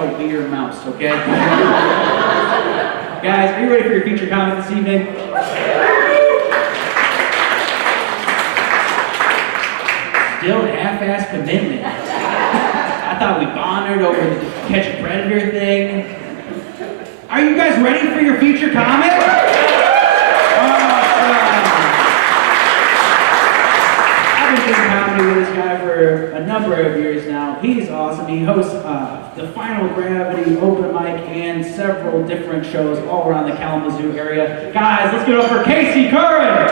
no beer mouse, okay? Guys, are you ready for your feature comment this evening? Still half-ass commitment. I thought we bonded over the catch a predator thing. Are you guys ready for your feature comment? I've been doing comedy with this guy for a number of years now. He's awesome. He hosts the Final Gravity open mic and several different shows all around the Kalamazoo area. Guys, let's get up for Curran.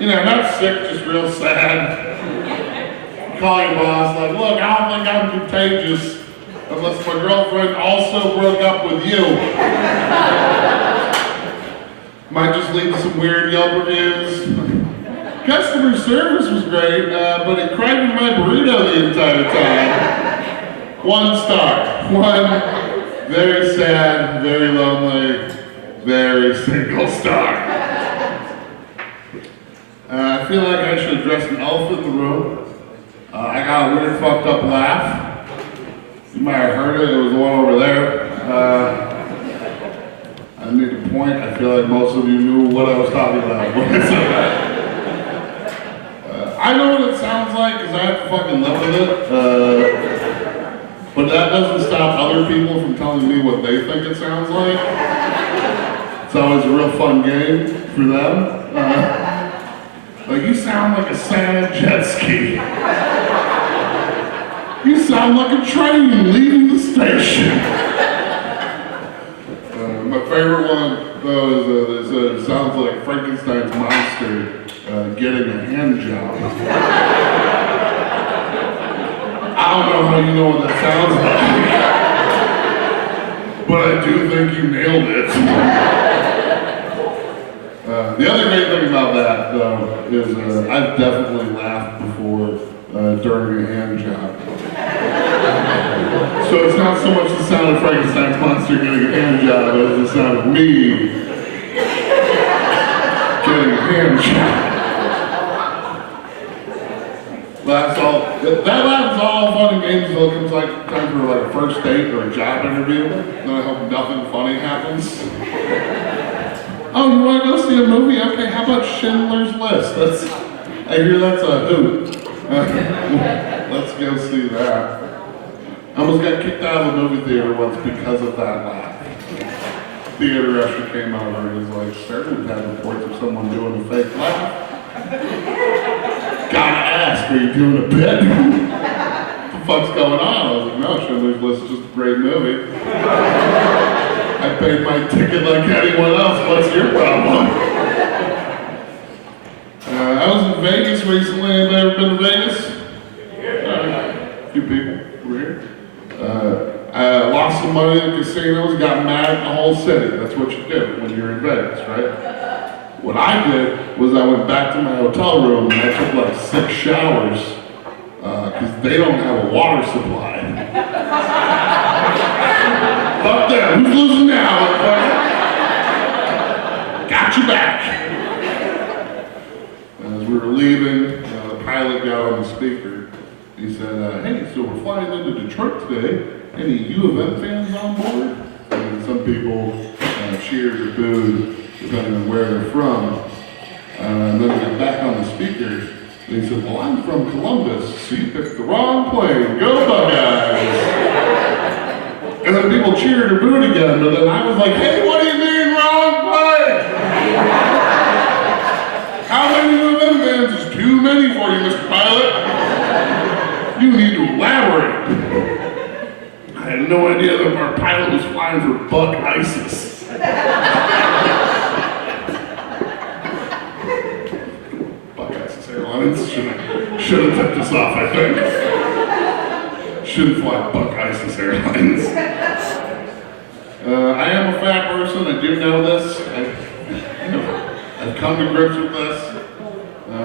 You know, not sick, just real sad. Call your boss, like, look, I don't think I'm contagious unless my girlfriend also broke up with you. Might just lead to some weird Yelp reviews. Customer service was great, but it cried in my burrito the entire time. 1 star. 1 very sad, very lonely, very single star. I feel like I should address an elephant in the room. I got a weird fucked up laugh. You might have heard it, it was the one over there. I made a point, I feel like most of you knew what I was talking about when I said that. I know what it sounds like because I have to fucking live with it. But that doesn't stop other people from telling me what they think it sounds like. It's always a real fun game for them. Like, you sound like a sad jet ski. You sound like a train leaving the station. My favorite one, though, is it sounds like Frankenstein's monster getting a hand job. I don't know how you know what that sounds like, but I do think you nailed it. The other great thing about that, though, is I've definitely laughed before during a hand job. So it's not so much the sound of Frankenstein's monster getting a hand job as the sound of me getting a hand job. That lasts all fun and games until it comes like time for like a first date or a job interview. Then I hope nothing funny happens. Oh, you want to go see a movie? Okay, how about Schindler's List? I hear that's a hoot. Let's go see that. I almost got kicked out of a movie theater once because of that laugh. Theater usher came over and was like, sir, we've had reports of someone doing a fake laugh. Gotta ask, are you doing a bit? What the fuck's going on? I was like, no, Schindler's List is just a great movie. I paid my ticket like anyone else. What's your problem? I was in Vegas recently. Anybody ever been to Vegas? A few people over here. I lost some money in the casinos and got mad at the whole city. That's what you do when you're in Vegas, right? What I did was I went back to my hotel room and I took like 6 showers because they don't have a water supply. Fuck them, who's losing now? Got you back. As we were leaving, the pilot got on the speaker. He said, hey, so we're flying into Detroit today. Any U of M fans on board? And some people cheered or booed, depending on where they're from. And then he got back on the speaker. And he said, well, I'm from Columbus, so you picked the wrong plane. Go Buckeyes! And then people cheered or booed again, but then I was like, hey, what do you mean wrong plane? How many U of M fans is too many for you, Mr. Pilot? You need to elaborate. I had no idea that our pilot was flying for Buck ISIS. Buck ISIS Airlines should have tipped us off, I think. Shouldn't fly Buck ISIS Airlines. I am a fat person, I do know this. I've come to grips with this.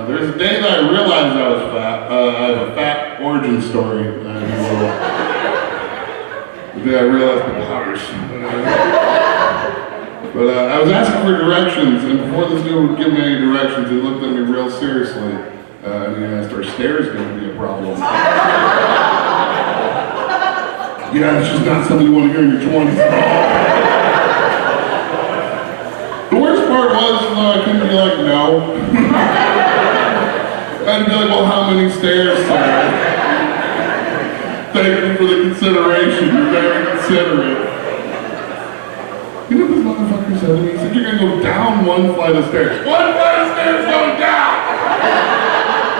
There's a day that I realized I was fat. I have a fat origin story. The day I realized my powers. But I was asking for directions, and before this dude would give me any directions, he looked at me real seriously. And he asked, are stairs going to be a problem? Yeah, it's just not something you want to hear in your 20s. The worst part was, I couldn't be like, no. I'd be like, well, how many stairs, sir? Thank you for the consideration. You're very considerate. You know what this motherfucker said to me? He said, you're going to go down one flight of stairs. One flight of stairs going down!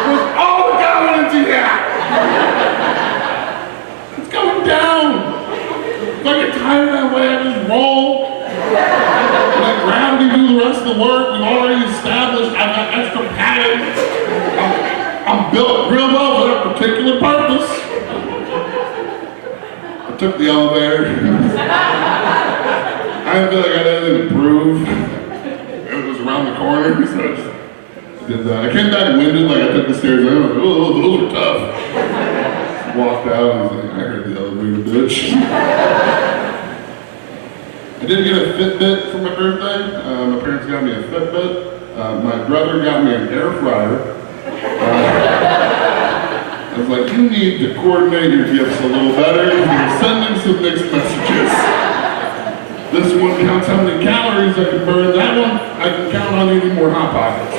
With all the confidence he had! It's going down! If I get tired that way, I just roll. Let gravity do the rest of the work. We've already established I've got extra padding. I'm built real well for that particular purpose. I took the elevator. I didn't feel like I had anything to prove. It was around the corner, so I just did that. I came back winded, like I took the stairs in. I was like, oh, those are tough. Walked out and was like, I heard the elevator, bitch. I did get a Fitbit for my birthday. My parents got me a Fitbit. My brother got me an air fryer. I was like, you need to coordinate your gifts a little better. You're sending some mixed messages. This one counts how many calories I can burn. That one, I can count on eating more Hot Pockets.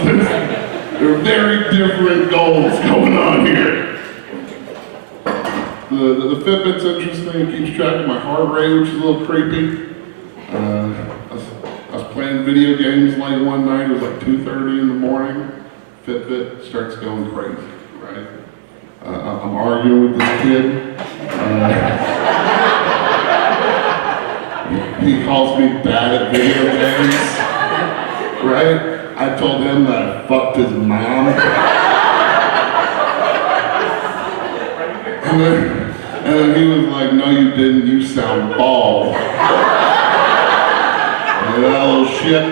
There are very different goals going on here. The Fitbit's interesting. It keeps track of my heart rate, which is a little creepy. I was playing video games late one night. It was like 2:30 in the morning. Fitbit starts going crazy, right? I'm arguing with this kid. He calls me bad at video games, right? I told him that I fucked his mom. And then he was like, no you didn't, you sound bald. That little shit.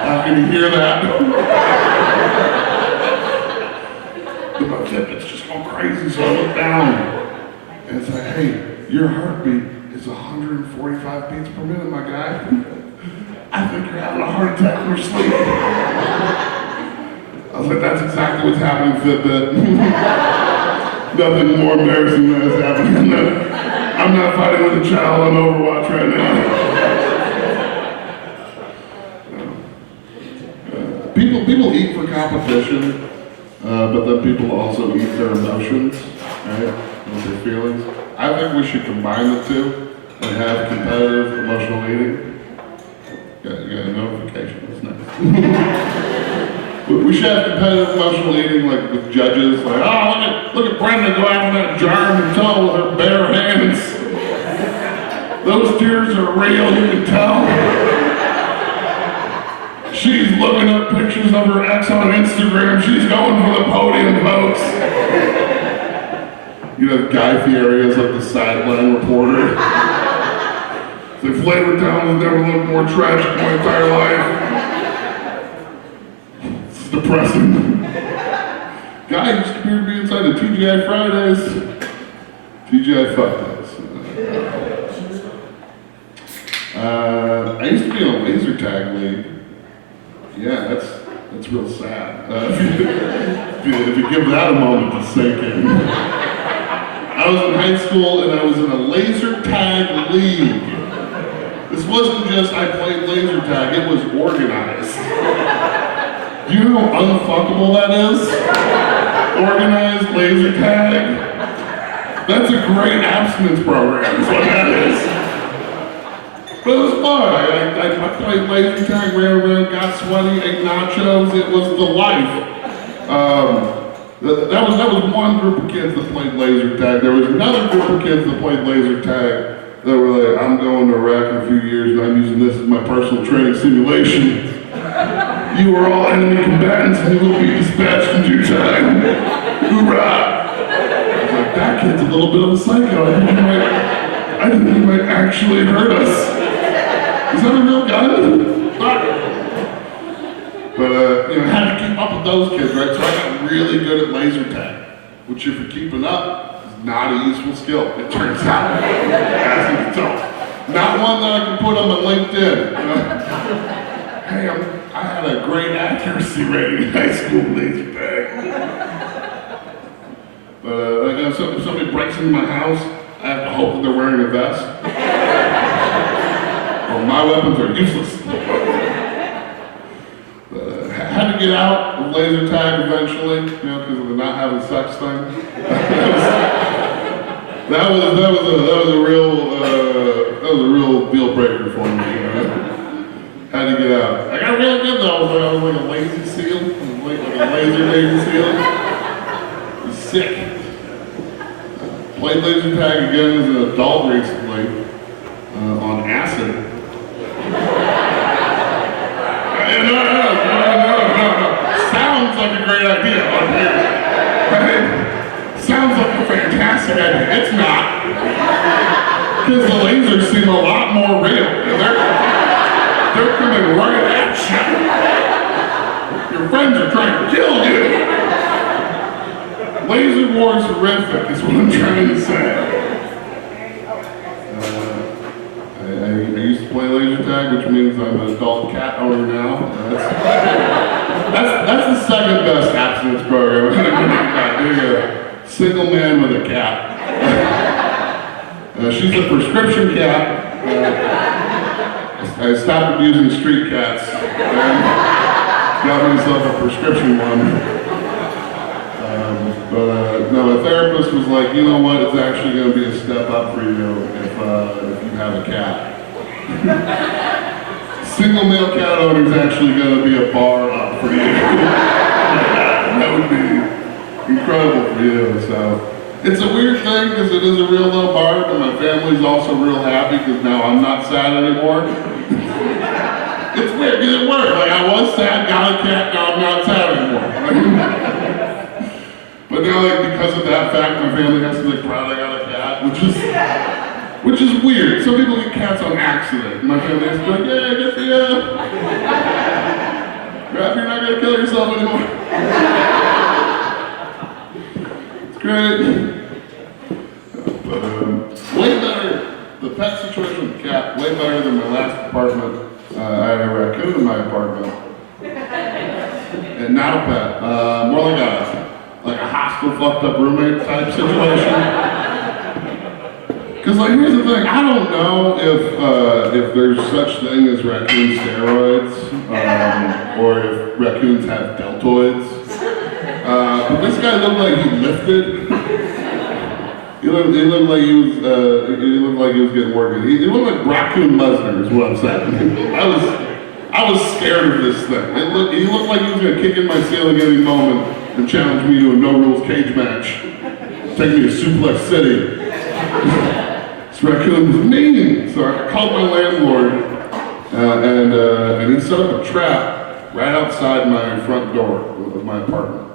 How can you hear that? But my Fitbit's just going crazy, so I look down. And it's like, hey, your heartbeat is 145 beats per minute, my guy. I think you're having a heart attack in your sleep. I was like, that's exactly what's happening, Fitbit. Nothing more embarrassing than that's happening. I'm not fighting with a child on Overwatch right now. People eat for competition, but then people also eat their emotions, right? And their feelings. I think we should combine the two and have competitive emotional eating. Yeah, you got a notification, that's nice. We should have competitive emotional eating, like with judges, like, oh, look at Brenda go out in that jar and tell with her bare hands. Those tears are real, you can tell. She's looking up pictures of her ex on Instagram. She's going for the podium, folks. You know, Guy Fieri is like the sideline reporter. The Flavor Town has never looked more tragic in my entire life. It's depressing. Guy used to be inside the TGI Fridays. TGI fuck days. I used to be in a laser tag league. Yeah, that's real sad. If you give that a moment to sink in. I was in high school and I was in a laser tag league. This wasn't just I played laser tag, it was organized. Do you know how unfuckable that is? Organized laser tag? That's a great abstinence program, is what that is. But it was fun. I played laser tag, ran around, got sweaty, ate nachos. It was the life. That was one group of kids that played laser tag. There was another group of kids that played laser tag that were like, I'm going to Iraq in a few years and I'm using this as my personal training simulation. You are all enemy combatants and you will be dispatched in due time. Hoorah! I was like, that kid's a little bit of a psycho. I think he might actually hurt us. Is that a real gun? But I had to keep up with those kids, right? So I got really good at laser tag, which if you're keeping up, is not a useful skill, it turns out. So, not one that I can put on my LinkedIn. Hey, I had a great accuracy rating in high school laser tag. But if somebody breaks into my house, I have to hope that they're wearing a vest. Or my weapons are useless. Had to get out of laser tag eventually, because of the not having sex thing. that was a real deal breaker for me. Had to get out. I got really good though. I was like a lazy seal, like a laser lazy seal. It was sick. Played laser tag again as an adult recently on acid. Sounds like a great idea. Right? Sounds like a fantastic idea. It's not. Because the lasers seem a lot more real. They're coming right at you. Your friends are trying to kill you. Laser war is horrific, is what I'm trying to say. I used to play laser tag, which means I'm an adult cat owner now. That's the second best abstinence program. Being a single man with a cat. She's a prescription cat. I stopped abusing street cats and got myself a prescription one. But no, a therapist was like, you know what, it's actually going to be a step up for you if you have a cat. Single male cat owner is actually going to be a bar up for you. That would be incredible for you. So it's a weird thing because it is a real low bar, but my family's also real happy because now I'm not sad anymore. It's weird because it worked. Like I was sad, got a cat, now I'm not sad anymore. But now, like, because of that fact, my family has to be like, proud I got a cat, which is weird. Some people get cats on accident. My family has to be like, yeah, good for you. You're not gonna kill yourself anymore. It's great. But way better. The pet situation with the cat, way better than my last apartment. I had a raccoon in my apartment. And not a pet. More like a hostile, fucked up roommate type situation. Because like here's the thing, I don't know if there's such thing as raccoon steroids, or if raccoons have deltoids. But this guy looked like he lifted. He looked like he was getting work. He looked like raccoon Lesnar is what I'm saying. I was scared of this thing. He looked like he was gonna kick in my ceiling any moment and challenge me to a no-rules cage match. Take me to Suplex City. This raccoon was mean. So I called my landlord, and he set up a trap right outside my front door of my apartment.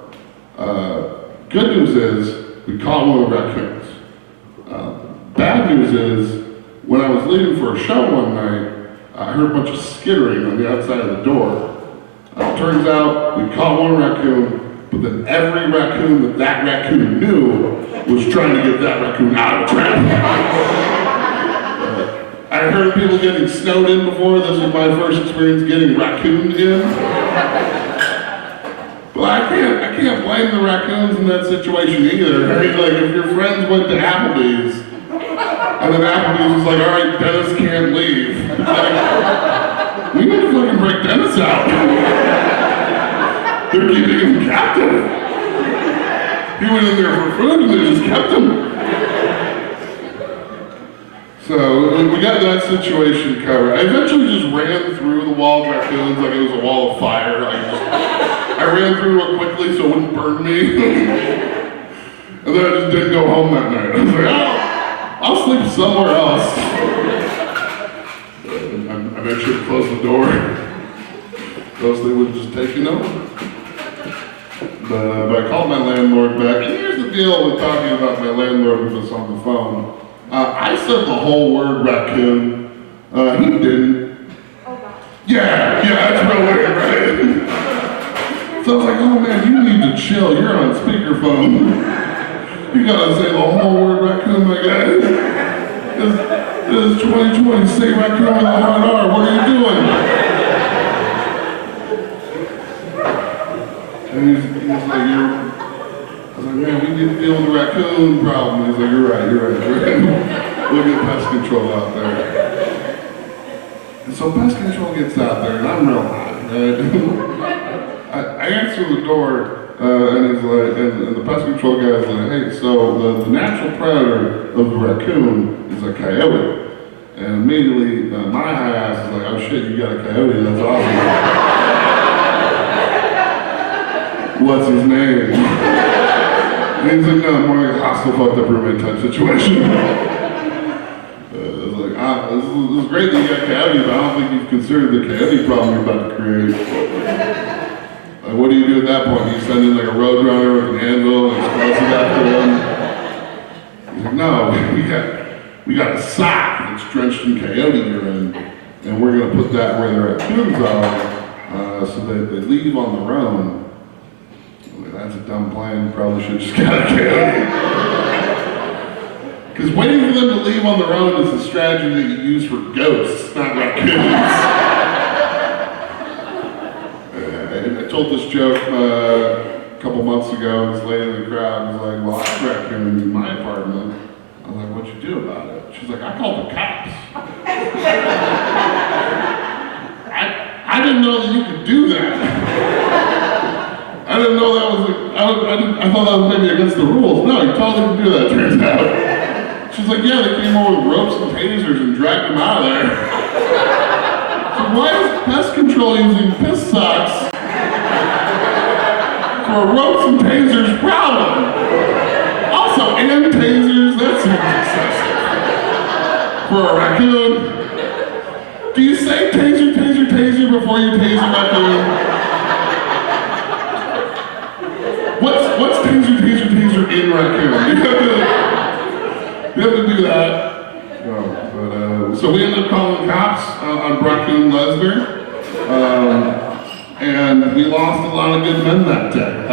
Good news is, we caught one of the raccoons. Bad news is, when I was leaving for a show one night, I heard a bunch of skittering on the outside of the door. Turns out, we caught one raccoon, but then every raccoon that raccoon knew was trying to get that raccoon out of the trap. I heard people getting snowed in before. This was my first experience getting raccooned in. But I can't blame the raccoons in that situation either. I mean, like, if your friends went to Applebee's, and then Applebee's was like, all right, Dennis can't leave. Like, we need to fucking break Dennis out. They're keeping him captive. He went in there for food and they just kept him. So we got that situation covered. I eventually just ran through the wall of raccoons like it was a wall of fire. I ran through it quickly so it wouldn't burn me. And then I just didn't go home that night. I was like, oh, I'll sleep somewhere else. I made sure to close the door. Else they would just take me over. But I called my landlord back. And here's the deal with talking about my landlord with us on the phone. I said the whole word raccoon. He didn't. Oh, God. Yeah, that's real weird, right? chill, you're on speakerphone. You gotta say the whole word raccoon, my guy. This is 2020, say raccoon with a hard R, what are you doing? And he's like, I was like, man, we need to deal with the raccoon problem. He's like, you're right. We'll get pest control out there. And so pest control gets out there, and I'm real high, right? I answer the door, and he's like, and the pest control guy's like, hey, so the natural predator of the raccoon is a coyote. And immediately, my high ass is like, oh shit, you got a coyote, that's awesome. What's his name? And he's like, no, more like a hostile, fucked up roommate type situation. It's like, this is great that you got coyote, but I don't think you've considered the coyote problem you're about to create. Like, what do you do at that point? You send in like a roadrunner with an anvil and explosive after them? He's like, no, we got a sock that's drenched in coyote urine, and we're gonna put that where the raccoons are, so that they leave on their own. That's a dumb plan, you probably should just get a coyote. Because waiting for them to leave on their own is a strategy that you use for ghosts, not raccoons. I told this joke a couple months ago, and this lady in the crowd was like, well, I have raccoons in my apartment. I was like, what'd you do about it? She's like, I called the cops. I didn't know that you could do that. I didn't know that was like, I thought that was maybe against the rules. No, you totally can do that, turns out. She's like, yeah, they came over with ropes and tasers and dragged them out of there. So why is pest control using piss socks for ropes and tasers problem? Also, and tasers, that seems excessive. For a raccoon? Do you say taser, taser, taser before you tase a raccoon? What's taser, taser, taser in raccoon? You have to do that. So we ended up calling cops on Raccoon Lesnar. And we lost a lot of good men that day.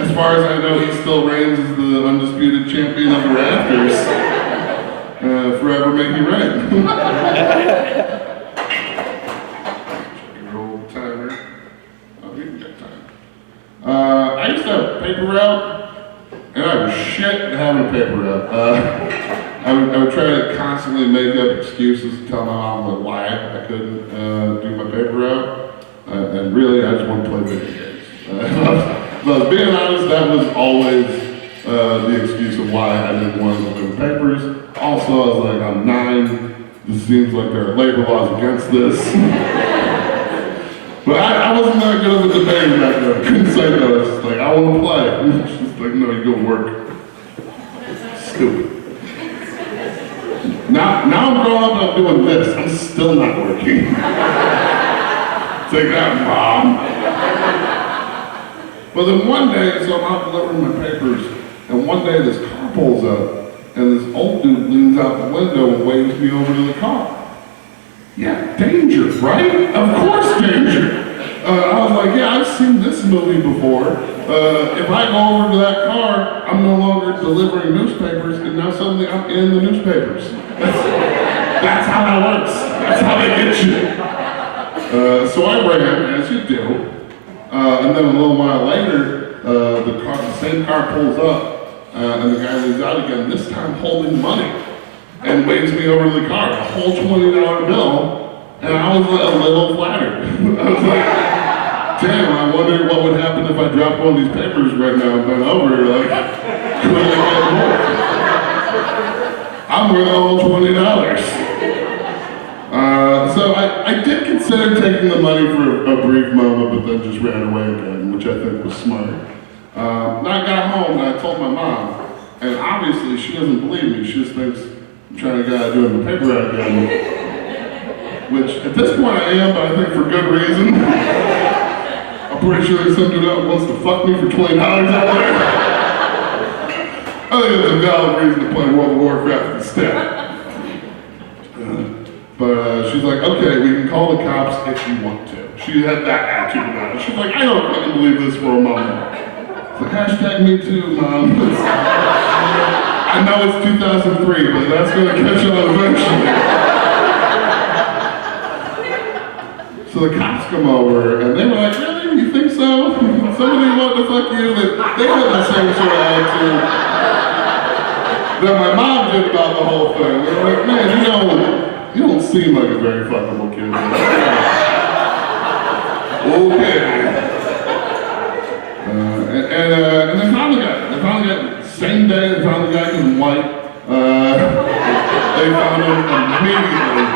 As far as I know, he still reigns as the undisputed champion of the rafters. Forever make you reign. Roll timer. Oh, we can get time. I used to have a paper route, and I was shit at having a paper route. I would try to constantly make up excuses to tell my mom like, why I couldn't do my paper route. And really, I just wanted to play video games. But being honest, that was always the excuse of why I didn't want to do papers. Also, I was like, I'm 9. This seems like there are labor laws against this. But I wasn't that good of a debater back then. I couldn't say no. It's just like, I want to play. It's just like, no, you go work. Stupid. Now I'm growing up and I'm doing this. I'm still not working. Take that, Mom. But then one day, so I'm out delivering my papers, and one day this car pulls up, and this old dude leans out the window and waves me over to the car. Yeah, danger, right? Of course danger. I was like, yeah, I've seen this movie before. If I go over to that car, I'm no longer delivering newspapers, and now suddenly I'm in the newspapers. That's how that works. That's how they get you. So I ran, as you do, and then a little while later, the same car pulls up, and the guy leans out again, this time holding money, and waves me over to the car, a whole $20 bill, and I was a little flattered. I was like, damn, I wonder what would happen if I dropped one of these papers right now and bent over, like, could I get more? I'm worth a whole $20. So I did consider taking the money for a brief moment, but then just ran away again, which I think was smart. Then I got home and I told my mom, and obviously she doesn't believe me. She just thinks I'm trying to get out of doing the paper route again, which at this point I am, but I think for good reason. I'm pretty sure there's some dude out who wants to fuck me for $20 out there. I think it's a valid reason to play World of Warcraft instead. But she's like, okay, we can call the cops if you want to. She had that attitude about it. She's like, I don't fucking believe this for a moment. So hashtag me too, Mom. I know it's 2003, but that's gonna catch on eventually. So the cops come over, and they were like, really? You think so? Somebody wanted to fuck you? They had the same sort of attitude that my mom did about the whole thing. They were like, man, you don't seem like a very fuckable kid. Okay. And they found the guy. Same day, they found the guy in white. They found him immediately.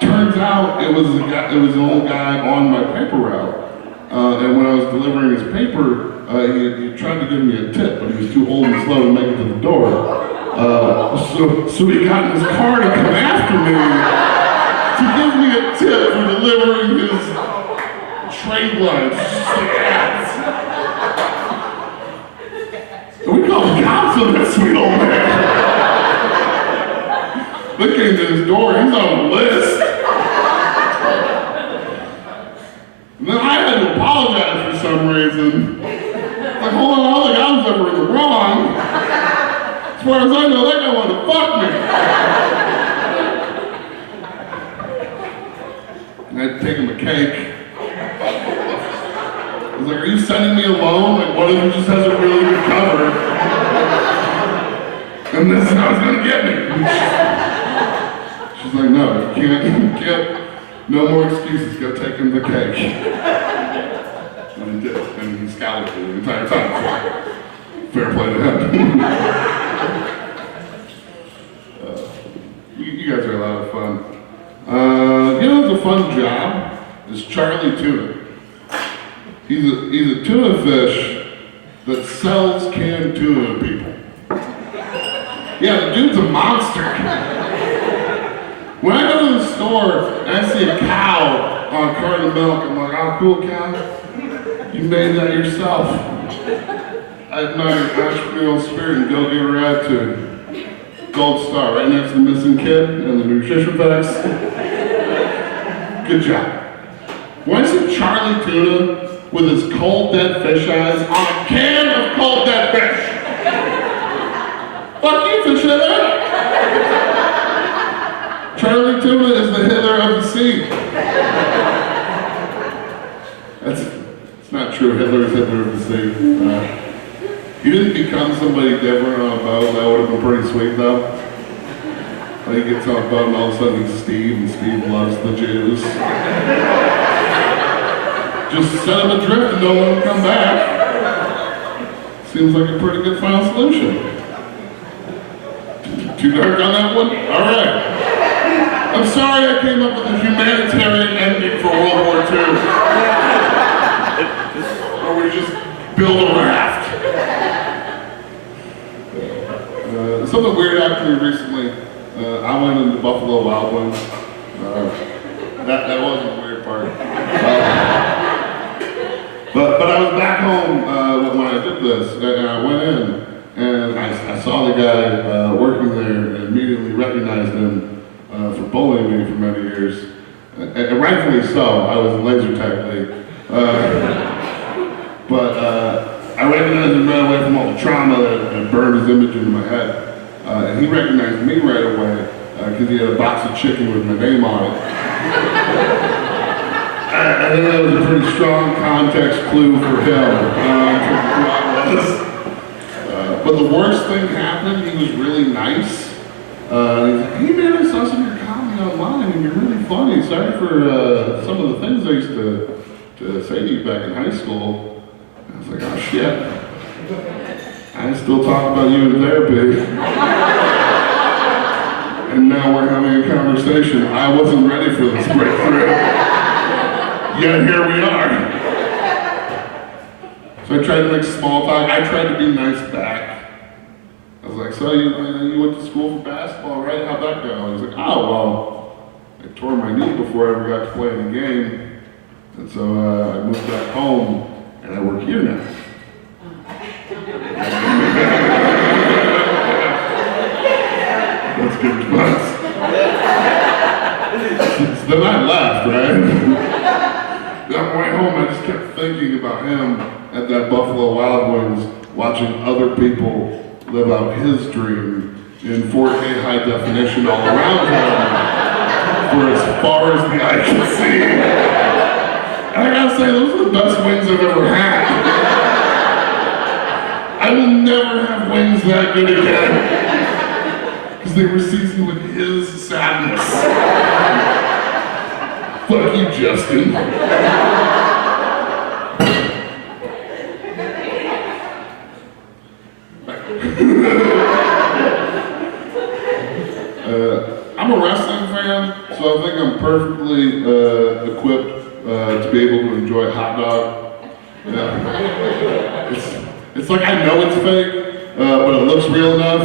Turns out it was an old guy on my paper route. And when I was delivering his paper, he tried to give me a tip, but he was too old and slow to make it to the door. So he got in his car to come after me to give me a tip for delivering his trade lines. And we called the cops on that sweet old man. They came to his door, he's on a list. And then I had to apologize for some reason. Like, hold on, I don't think I was ever in the wrong. As far as I know, that guy wanted to fuck me. And I'd take him a cake. I was like, are you sending me alone? Like, what if he just has a really good cover? And this is how it's gonna get me. She's like, no, you can't, no more excuses, go take him the cake. And he did, and he scowled at me the entire time. Fair play to him. You guys are a lot of fun. You know what's a fun job? Is Charlie Tuna. He's a tuna fish that sells canned tuna to people. Yeah, the dude's a monster. When I go to the store and I see a cow on a carton of milk, I'm like, oh, cool cow. You made that yourself. I admire your entrepreneurial spirit and go-getter attitude. Gold star, right next to the missing kid and the nutrition facts. Good job. Why is it Charlie Tuna with his cold dead fish eyes on a can of cold dead fish? Fuck you, fish Hitler! Charlie Tuna is the Hitler of the sea. It's not true. Hitler is Hitler of the sea. He didn't become somebody different on a boat. That would have been pretty sweet, though. Like, he gets on a boat and all of a sudden he's Steve, and Steve loves the Jews. Just set him adrift and don't let him come back. Seems like a pretty good final solution. Too dark on that one? All right. I'm sorry I came up with a humanitarian ending for World War II. Where we just build a raft. Something weird happened to me recently. I went into Buffalo Wild Wings. That wasn't the weird part. But I was back home when I did this, and I went in, and I saw the guy working there and immediately recognized him for bullying me for many years. And rightfully so, I was in laser tag league. But I recognized him right away from all the trauma that burned his image into my head. And he recognized me right away because he had a box of chicken with my name on it. I think that was a pretty strong context clue for him. But the worst thing happened, he was really nice. He's like, hey man, I saw some of your comedy online and you're really funny. Sorry for some of the things I used to say to you back in high school. I was like, oh shit. I still talk about you in therapy. And now we're having a conversation. I wasn't ready for this breakthrough. Yet here we are. So I tried to make small talk. I tried to be nice back. I was like, so you went to school for basketball, right? How'd that go? He's like, oh, well, I tore my knee before I ever got to play in the game. And so I moved back home, and I work here now. That's good response. So then I left, right? On my way home, I just kept thinking about him at that Buffalo Wild Wings, watching other people live out his dream in 4K high definition all around him for as far as the eye can see. And I gotta say, those are the best wings I've ever had. I will never have wings that good again. Because they were seasoned with his sadness. Fuck you, Justin. I'm a wrestling fan, so I think I'm perfectly equipped to be able to enjoy hot dog. Yeah. It's like I know it's fake, but it looks real enough.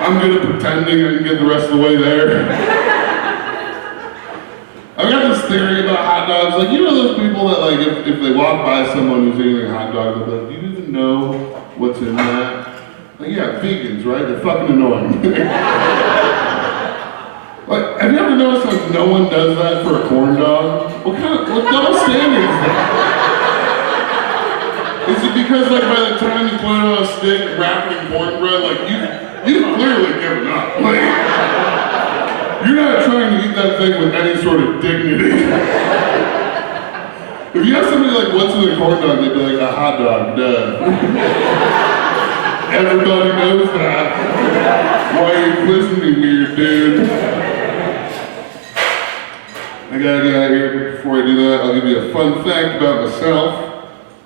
I'm good at pretending I can get the rest of the way there. I've got this theory about hot dogs. Like, you know those people that, like, if they walk by someone who's eating a hot dog, they'll be like, do you even know what's in that? Like, yeah, vegans, right? They're fucking annoying. Like, have you ever noticed like no one does that for a corn dog? What double standard is that? Is it because like by the time you put it on a stick wrapped in cornbread, like you've clearly given up. Like, you're not trying to eat that thing with any sort of dignity. If you ask somebody like, what's in a corn dog, they'd be like, a hot dog, duh. Everybody knows that. Why are you quizzing me, weird dude? I gotta get out of here, but before I do that, I'll give you a fun fact about myself.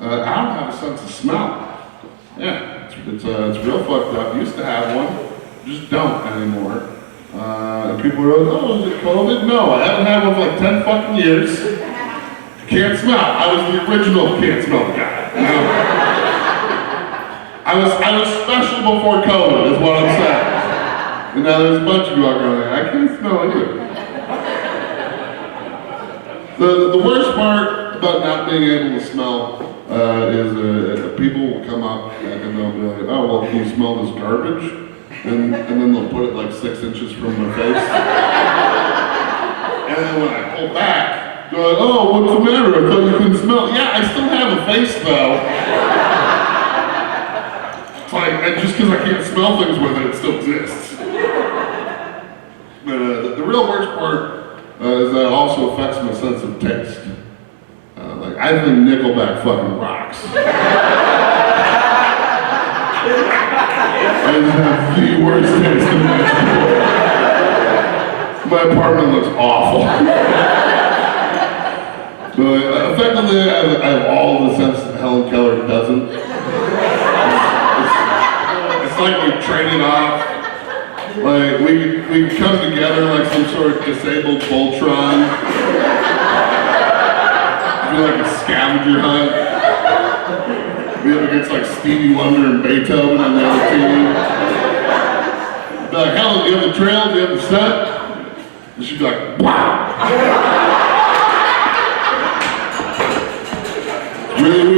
I don't have a sense of smell. Yeah, it's real fucked up. Used to have one, just don't anymore. And people are like, oh, is it COVID? No, I haven't had one for like 10 fucking years. Can't smell. I was the original can't smell guy. You know? I was special before COVID, is what I'm saying. And now there's a bunch of you out there like, I can't smell either. The worst part about not being able to smell is people will come up and they'll be like, oh, well, can you smell this garbage? And then they'll put it like 6 inches from my face. And then when I pull back, they're like, oh, what's the matter? I thought you couldn't smell. Yeah, I still have a face though. It's like, and just because I can't smell things with it, it still exists. But the real worst part is that it also affects my sense of taste. Like, I think Nickelback fucking rocks. I just have the worst taste in my life. My apartment looks awful. But effectively, I have all the sense that Helen Keller doesn't. It's like we traded off. Like, we come together like some sort of disabled Voltron. Do like a scavenger hunt. Be up against like Stevie Wonder and Beethoven on the other team. Be like, Helen, do you have the trail? Do you have the set? And she'd be like, wow! Really